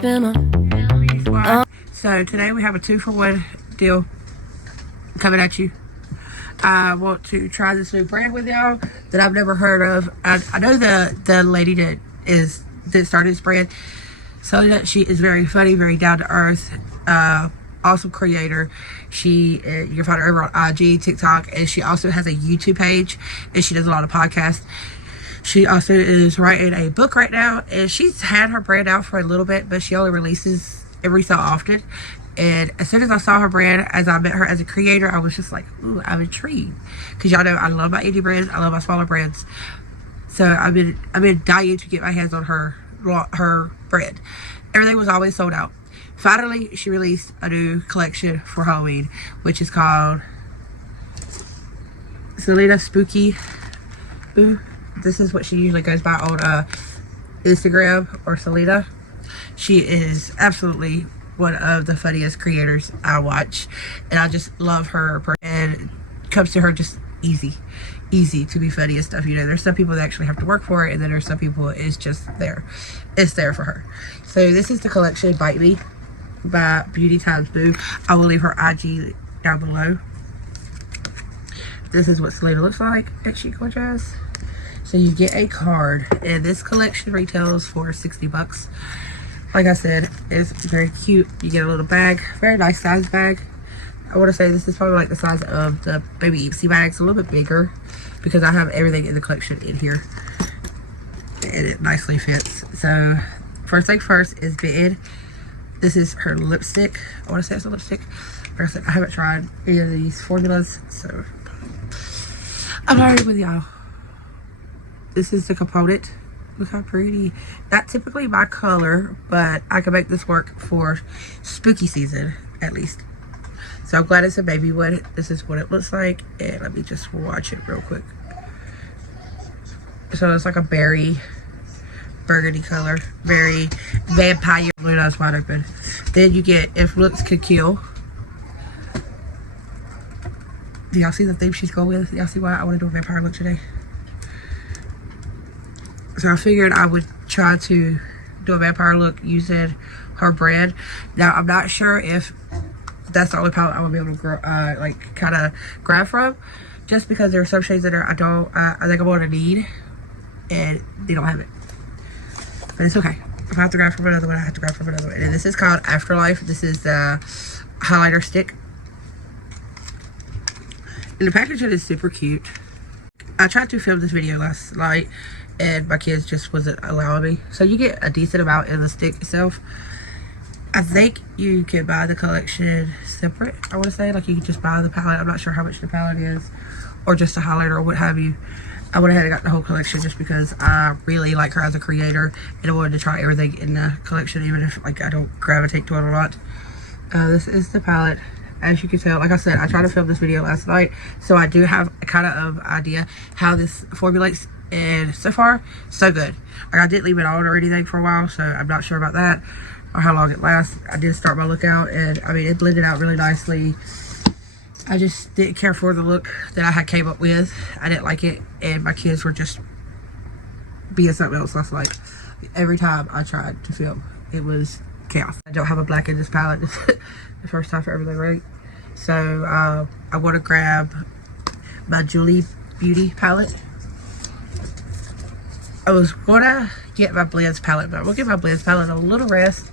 been So today we have a 2-for-1 deal coming at you. I want to try this new brand with y'all that I've never heard of. I know the lady that started this brand, so that she is very funny, very down to earth, awesome creator. You can find her over on IG, TikTok, and she also has a YouTube page, and she does a lot of podcasts. She also is writing a book right now, and she's had her brand out for a little bit, but she only releases every so often. And as soon as I saw her brand, as I met her as a creator, I was just like, ooh, I'm intrigued. Because y'all know I love my indie brands, I love my smaller brands. So I've been dying to get my hands on her brand. Everything was always sold out. Finally, she released a new collection for Halloween, which is called Selena Spooky Boo. This is what she usually goes by on Instagram, or Selena. She is absolutely one of the funniest creators I watch, and I just love her. And it comes to her just easy to be funny and stuff. You know, there's some people that actually have to work for it, and then there's some people it's just there. It's there for her. So this is the collection Bite Me by Beautyxboo. I will leave her IG down below. This is what Selena looks like. Ain't she gorgeous? So you get a card, and this collection retails for 60 bucks. Like I said, it's very cute. You get a little bag, very nice size bag. I want to say this is probably like the size of the Baby Ipsy bags, a little bit bigger, because I have everything in the collection in here, and it nicely fits. So first thing first is bid. This is her lipstick. I want to say it's a lipstick. Like I said, I haven't tried any of these formulas, so I'm learning with y'all. This is the component. Look how pretty. Not typically my color, but I can make this work for spooky season at least. So I'm glad it's a baby one. This is what it looks like, and let me just watch it real quick. So it's like a berry burgundy color, very vampire. Blue eyes wide open. Then you get If Looks Could Kill. Do y'all see the theme she's going with? Y'all see why I want to do a vampire look today? So I figured I would try to do a vampire look using her brand. Now I'm not sure if that's the only palette I would be able to like kind of grab from, just because there are some shades in there I think I'm going to need, and they don't have it. But it's okay. If I have to grab from another one, I have to grab from another one. And this is called Afterlife. This is the highlighter stick, and the packaging is super cute. I tried to film this video last night, and my kids just wasn't allowing me. So you get a decent amount in the stick itself. I think you can buy the collection separate, I want to say. Like, you can just buy the palette. I'm not sure how much the palette is, or just a highlighter, or what have you. I went ahead and got the whole collection just because I really like her as a creator, and I wanted to try everything in the collection, even if like I don't gravitate to it a lot. This is the palette. As you can tell, like I said, I tried to film this video last night, so I do have a kind of idea how this formulates, and so far, so good. Like, I didn't leave it on or anything for a while, so I'm not sure about that, or how long it lasts. I did start my look out, and I mean, it blended out really nicely. I just didn't care for the look that I had came up with. I didn't like it, and my kids were just being something else last night. Every time I tried to film, it was chaos. I don't have a black in this palette. The first time for everything, right? So I want to grab my Julie Beauty palette. I was gonna get my blends palette, but I'm gonna give my blends palette a little rest.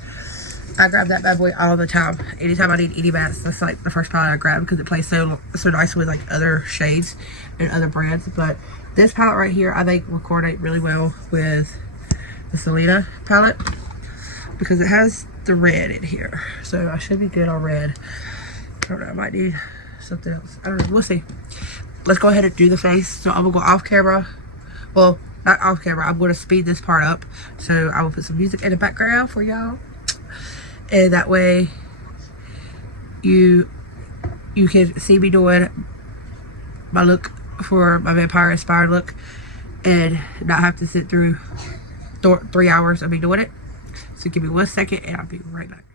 I grab that bad boy all the time. Anytime I need any mattes, that's like the first palette I grab, because it plays so nice with like other shades and other brands. But this palette right here, I think will coordinate really well with the Selena palette, because it has the red in here, so I should be good on red. I don't know, I might need something else. I don't know, we'll see. Let's go ahead and do the face. So I'm gonna go off camera. Well, not off camera, I'm gonna speed this part up, so I will put some music in the background for y'all, and that way you can see me doing my look for my vampire inspired look, and not have to sit through 3 hours of me doing it. So give me 1 second, and I'll be right back.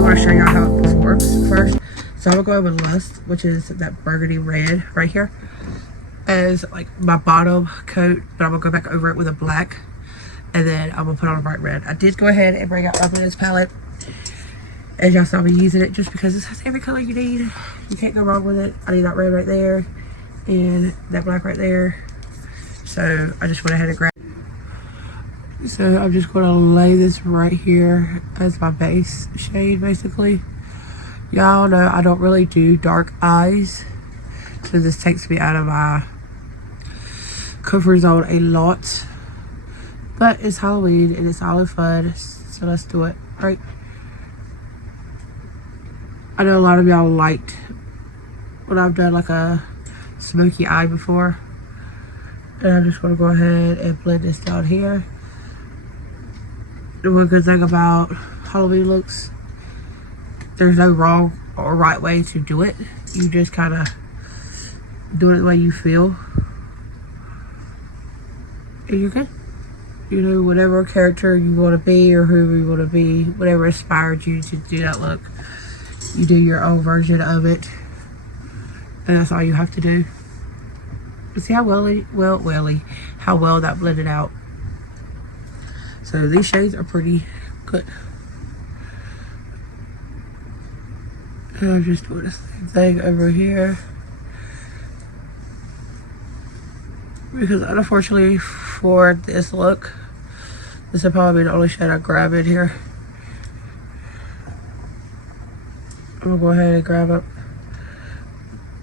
do want to show y'all how it performs first. So I'm going to go with Lust, which is that burgundy red right here, as like my bottom coat, but I'm going to go back over it with a black, and then I'm going to put on a bright red. I did go ahead and bring out my blends palette, as y'all saw me using it, just because it has every color you need. You can't go wrong with it. I need that red right there, and that black right there. So I just went ahead and grabbed. So I'm just going to lay this right here as my base shade, basically. Y'all know I don't really do dark eyes, so this takes me out of my comfort zone a lot. But it's Halloween and it's all in fun, so let's do it, right? I know a lot of y'all liked when I've done like a smoky eye before. And I'm just going to go ahead and blend this down here. The one good thing about Halloween looks, there's no wrong or right way to do it. You just kind of do it the way you feel, and you're good. You know, whatever character you want to be or who you want to be, whatever inspired you to do that look, you do your own version of it, and that's all you have to do. But see how well that blended out. So these shades are pretty good. And I'm just doing the same thing over here, because unfortunately for this look, this will probably be the only shade I grab in here. I'm gonna go ahead and grab up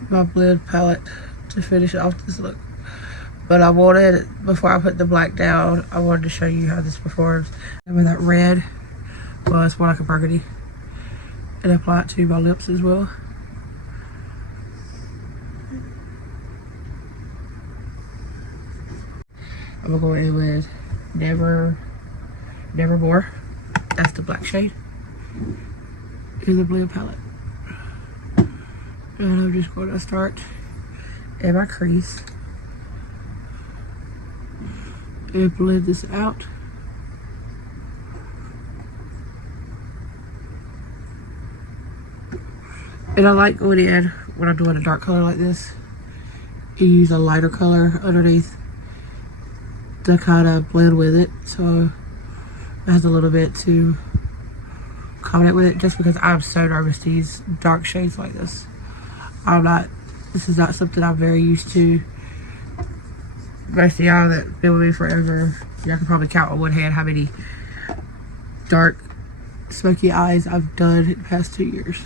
my blend palette to finish off this look. But I wanted, before I put the black down, I wanted to show you how this performs. And with that red, well, it's more like a burgundy, and apply it to my lips as well. I'm gonna go in with Nevermore. That's the black shade in the blend palette. And I'm just going to start in my crease and blend this out. And I like going in when I'm doing a dark color like this and use a lighter color underneath to kind of blend with it, so it has a little bit to accommodate with it, just because I'm so nervous to use dark shades like this. This is not something I'm very used to. Most of y'all that been with me forever, y'all can probably count on one hand how many dark smoky eyes I've done in the past 2 years.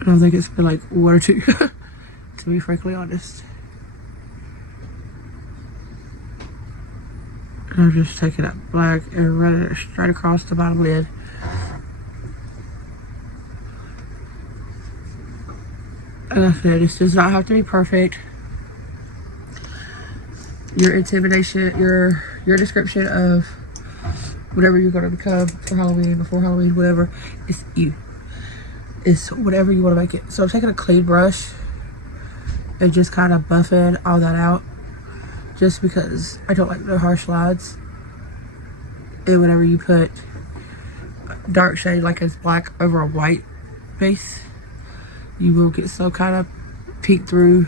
I don't think it's been like 1 or 2, to be frankly honest. And I'm just taking that black and running it straight across the bottom lid. And I said, this does not have to be perfect. Your intimidation, your description of whatever you're going to become for Halloween, before Halloween, whatever, it's you. It's whatever you want to make it. So I'm taking a clean brush and just kind of buffing all that out, just because I don't like the harsh lines. And whenever you put dark shade like it's black over a white base, you will get some kind of peek through.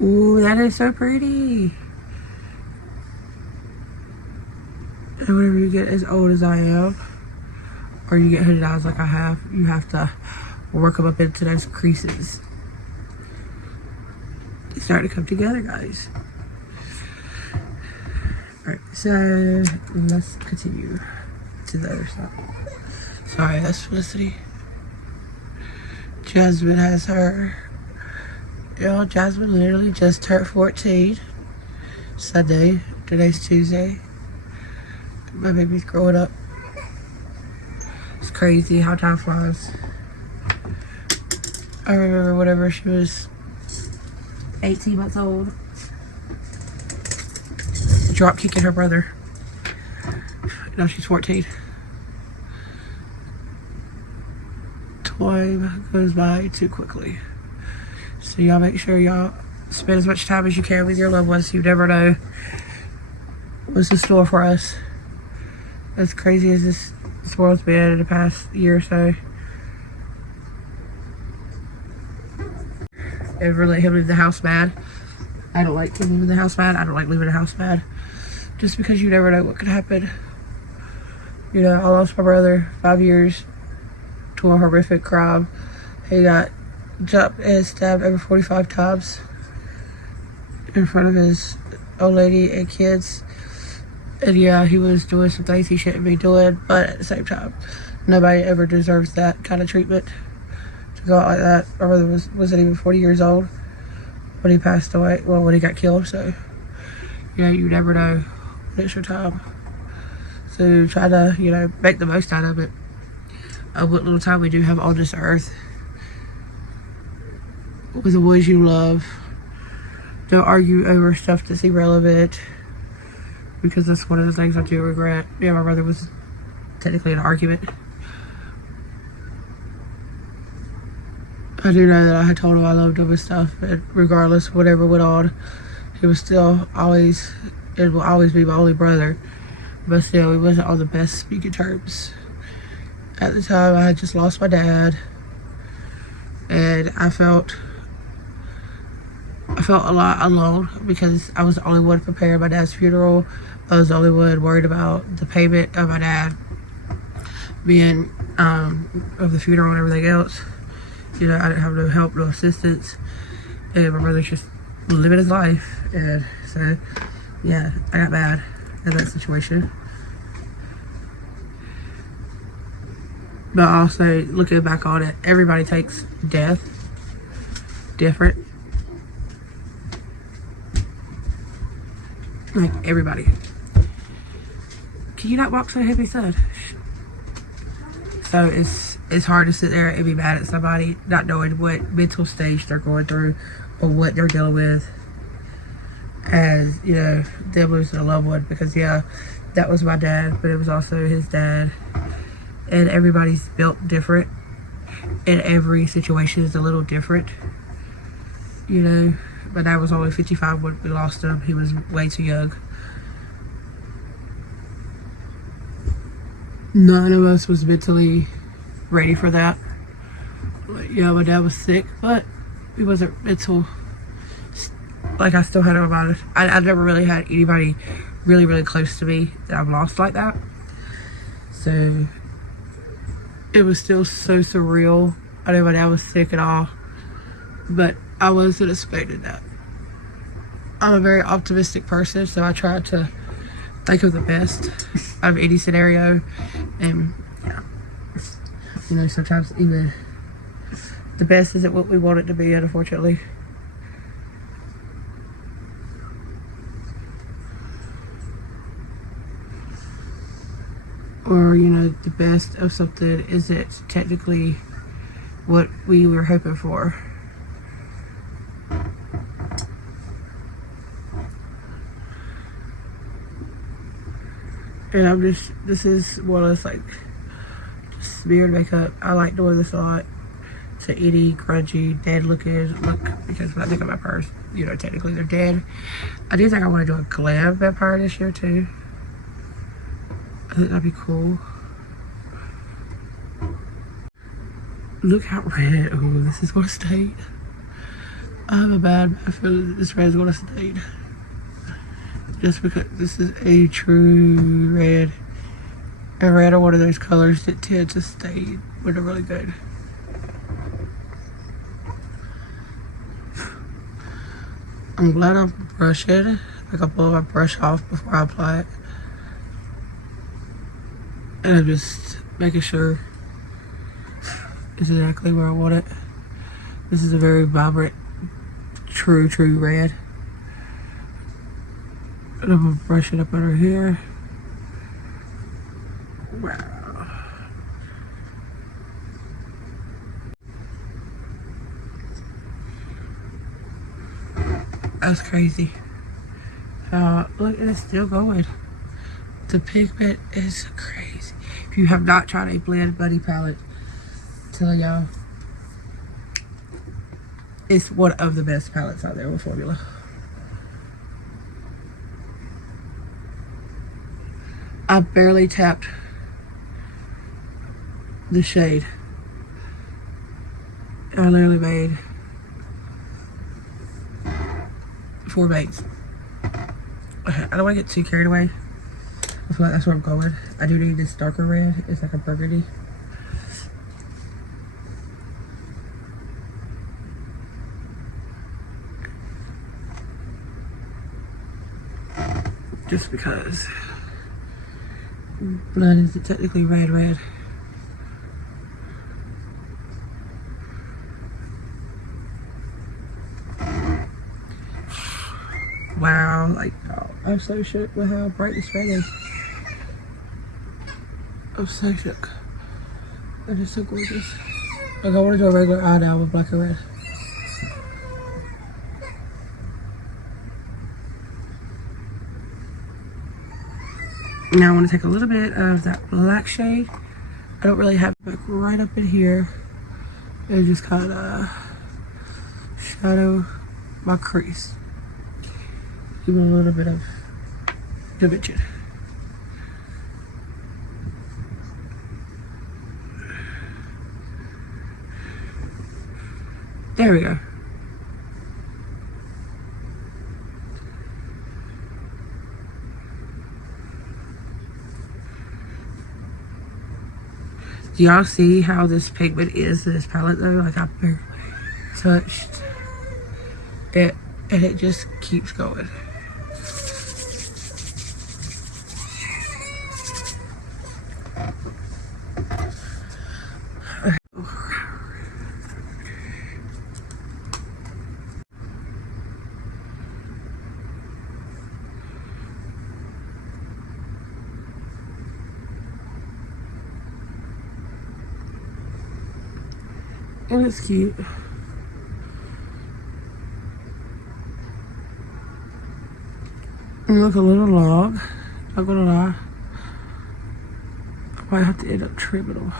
Ooh, that is so pretty. And whenever you get as old as I am, or you get hooded eyes like I have, you have to work them up into those creases. It's starting to come together, guys. Alright, so let's continue to the other side. Sorry, that's Felicity. Jasmine has her. Y'all, Jasmine literally just turned 14 Sunday. Today's Tuesday. My baby's growing up. It's crazy how time flies. I remember whenever she was 18 months old, drop kicking her brother. Now she's 14. Time goes by too quickly. So y'all make sure y'all spend as much time as you can with your loved ones. You never know what's in store for us. As crazy as this world's been in the past year or so. Ever let him leave the house mad? I don't like him leaving the house mad. I don't like leaving the house mad. Just because you never know what could happen. You know, I lost my brother 5 years to a horrific crime. He got jumped and stabbed over 45 times in front of his old lady and kids. And yeah, he was doing some things he shouldn't be doing, but at the same time, nobody ever deserves that kind of treatment. To go out like that. My brother wasn't even 40 years old when he passed away, well, when he got killed. So yeah, you never know when it's your time. So try to, you know, make the most out of it, of what little time we do have on this earth with the ones you love. Don't argue over stuff that's irrelevant, because that's one of the things I do regret. Yeah, my brother was technically an argument. I do know that I had told him I loved him and stuff, and regardless of whatever went on, he was still always, and will always be my only brother. But still, we wasn't on the best speaking terms. At the time, I had just lost my dad, and I felt a lot alone because I was the only one preparing my dad's funeral. I was the only one worried about the payment of my dad being of the funeral and everything else. You know, I didn't have no help, no assistance, and my brother's just living his life. And so yeah, I got mad in that situation. But also, looking back on it, everybody takes death different. Like, everybody. Can you not walk so heavy, son? So it's hard to sit there and be mad at somebody, not knowing what mental stage they're going through or what they're dealing with, as, you know, them losing a loved one. Because yeah, that was my dad, but it was also his dad. And everybody's built different, and every situation is a little different. You know, my dad was only 55 when we lost him. He was way too young. None of us was mentally ready for that. Like, yeah, my dad was sick, but he wasn't mental. Like, I still had him about it. I never really had anybody really, really close to me that I've lost like that. So it was still so surreal. I know my dad was sick and all, but I wasn't expecting that. I'm a very optimistic person, so I try to think of the best out of any scenario. And yeah, you know, sometimes even the best isn't what we want it to be, unfortunately. Or, you know, the best of something isn't technically what we were hoping for. And this is more or less like just smeared makeup. I like doing this a lot to any grungy, dead looking look, because when I think of my purse, you know, technically they're dead. I do think I want to do a glam vampire this year too. I think that'd be cool. Look how red. Oh, this is gonna stain. I have a bad feeling that this red is gonna stain. Just because this is a true red. And red are one of those colors that tend to stain when they're really good. I'm glad I'm brushing. Like, I pull my brush off before I apply it. And I'm just making sure it's exactly where I want it. This is a very vibrant, true red. And I'm gonna brush it up under here. Wow. That's crazy. Look, it's still going. The pigment is crazy. If you have not tried a Blend Buddy palette, I'm telling y'all, It's one of the best palettes out there with formula. I barely tapped the shade. I literally made 4 bangs. Okay, I don't want to get too carried away. I feel like that's where I'm going. I do need this darker red. It's like a burgundy. Just because blood is technically red. Wow, like, oh, I'm so shook with how bright this red is. I'm so shook. That is so gorgeous. Like, I want to do a regular eye now with black and red. Now I want to take a little bit of that black shade. I don't really have it, like right up in here, and just kind of shadow my crease. Give it a little bit of dimension. There we go. Do y'all see how this pigment is in this palette though? Like I barely touched it and it just keeps going. And it's cute. And look, a little long. Not gonna lie. I might have to end up trimming them.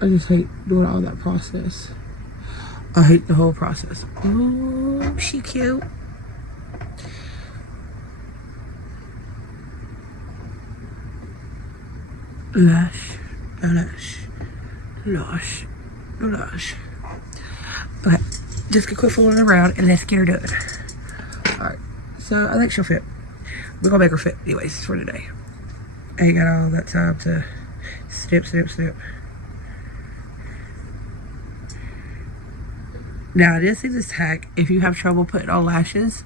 I just hate doing all that process. I hate the whole process. Ooh, she cute. Lush, lush, lush, lush. Okay, just quit fooling around and let's get her done. Alright, so I think she'll fit. We're gonna make her fit anyways for today. I ain't got all that time to snip. Now I did see this hack if you have trouble putting on lashes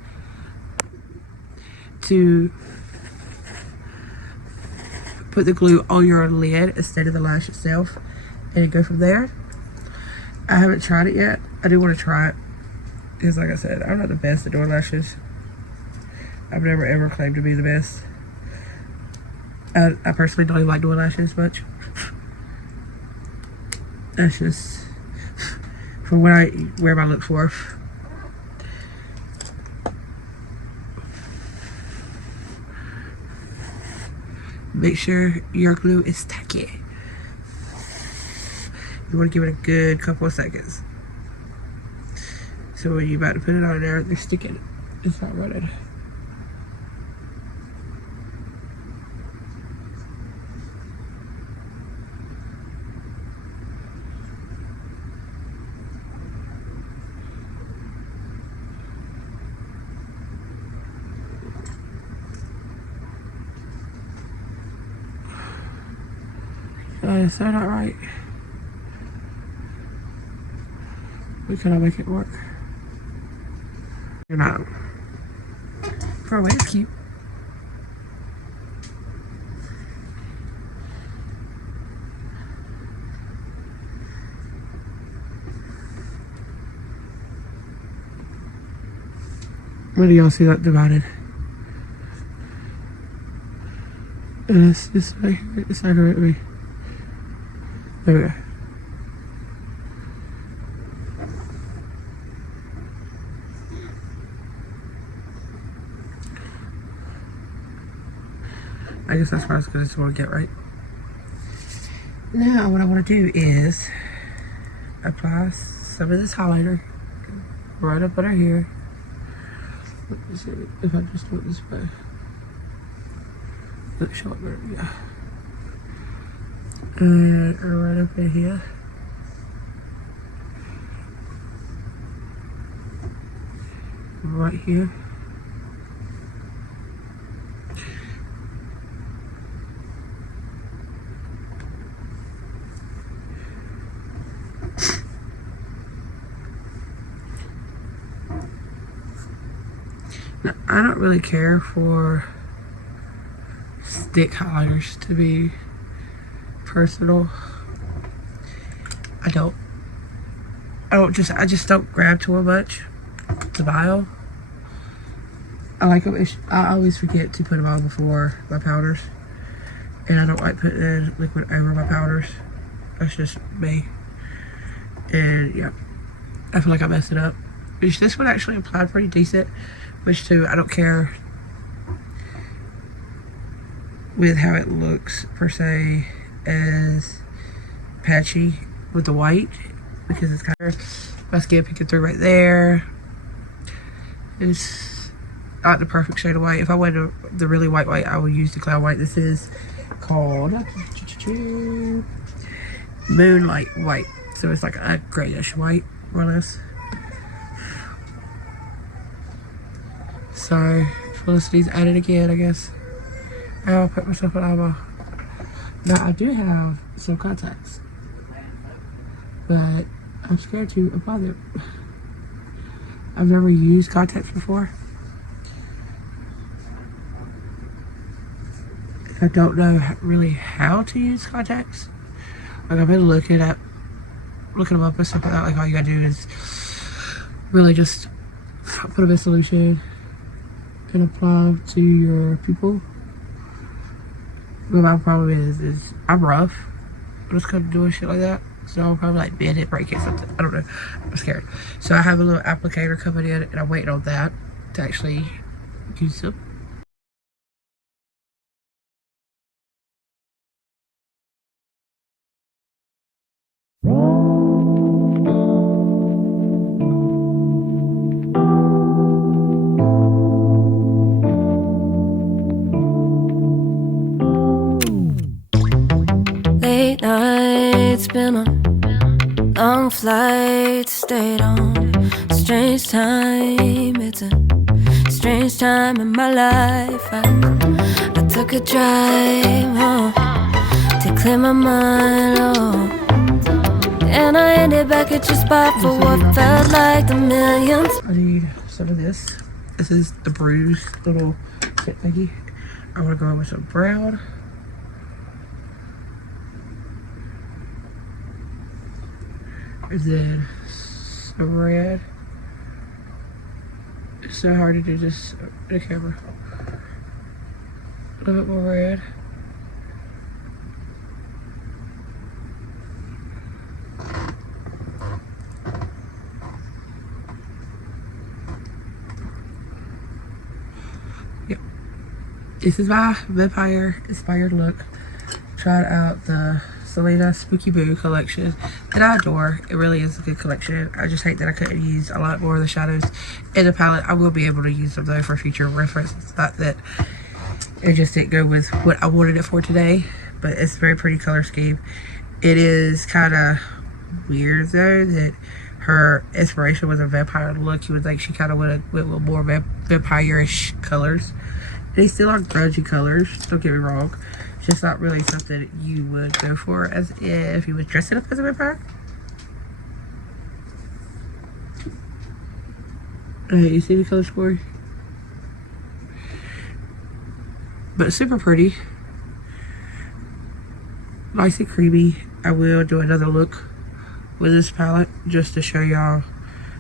to put the glue on your lid instead of the lash itself and go from there. I haven't tried it yet. I do want to try it because like I said, I'm not the best at doing lashes. I've never ever claimed to be the best. I personally don't even like doing lashes much. That's just for what I wear my look for. Make sure your glue is tacky. You want to give it a good couple of seconds. So when you're about to put it on there, they're sticking. It's not running. Is that not right? We cannot make it work. You're not. For a way, it's cute. Where do y'all see that divided? And it's this way. It's not right way. There we go. I guess that's where I was going to get right. Now what I want to do is apply some of this highlighter right up under here. Let me see if I just do it this way. Let's show it better, yeah. And right up in here. Right here. Now, I don't really care for stick highlighters, to be personal. I just don't grab to them much. The vial, I like them. I always forget to put them on before my powders, and I don't like putting in liquid over my powders. That's just me. And yeah, I feel like I messed it up. This one actually applied pretty decent, which too, I don't care with how it looks per se as patchy with the white, because it's kind of my skin picking through right there. It's not the perfect shade of white. If I wanted the really white, I would use the Cloud White. This is called Moonlight White. So it's like a grayish white, more or less. Sorry, Felicity's at it again, I guess. I'll put myself an eyeball. Now I do have some contacts, but I'm scared to apply them. I've never used contacts before. I don't know really how to use contacts. Like, I've been looking them up and stuff like that. Like, all you gotta do is really just put them in solution and apply them to your pupil. But my problem is I'm rough when it's come to doing shit like that. So I'll probably like bend it, break it, something. I don't know. I'm scared. So I have a little applicator coming in, and I'm waiting on that to actually use them. Late nights, been on long flights, stayed on. Strange time, it's a strange time in my life. I took a drive home to clear my mind, and I ended back at your spot for what felt like the millions. I need some of this. This is the bruised little kit thingy. I want to go in with some brown. And then some red. It's so hard to do this in the camera. A little bit more red. Yep. This is my vampire inspired look. Tried out the Selena Spooky Boo collection that I adore. It really is a good collection. I just hate that I couldn't use a lot more of the shadows in the palette. I will be able to use them though for future reference. It's not that it just didn't go with what I wanted it for today, but it's a very pretty color scheme. It is kind of weird though that her inspiration was a vampire look. You would think she kind of went with more vampire-ish colors. They still are grungy colors, don't get me wrong. It's just not really something you would go for as if you was dressing up as a vampire. You see the color score? But it's super pretty. Nice and creamy. I will do another look with this palette just to show y'all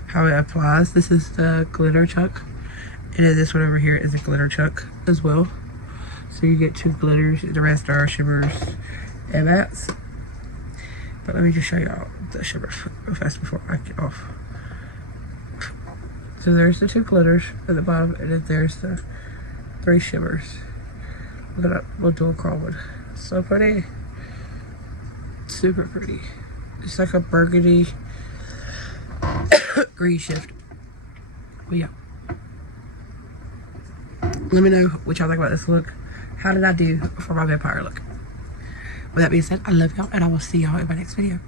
how it applies. This is the glitter chunk. And then this one over here is a glitter chunk as well. So you get two glitters, the rest are shimmers and mattes. But let me just show y'all the shimmers real fast before I get off. So there's the two glitters at the bottom, and then there's the three shimmers. Look at that little dual chrome one. So pretty. super pretty. It's like a burgundy green shift. But yeah. Let me know what y'all think about this look. How did I do for my vampire look? With that being said, I love y'all and I will see y'all in my next video.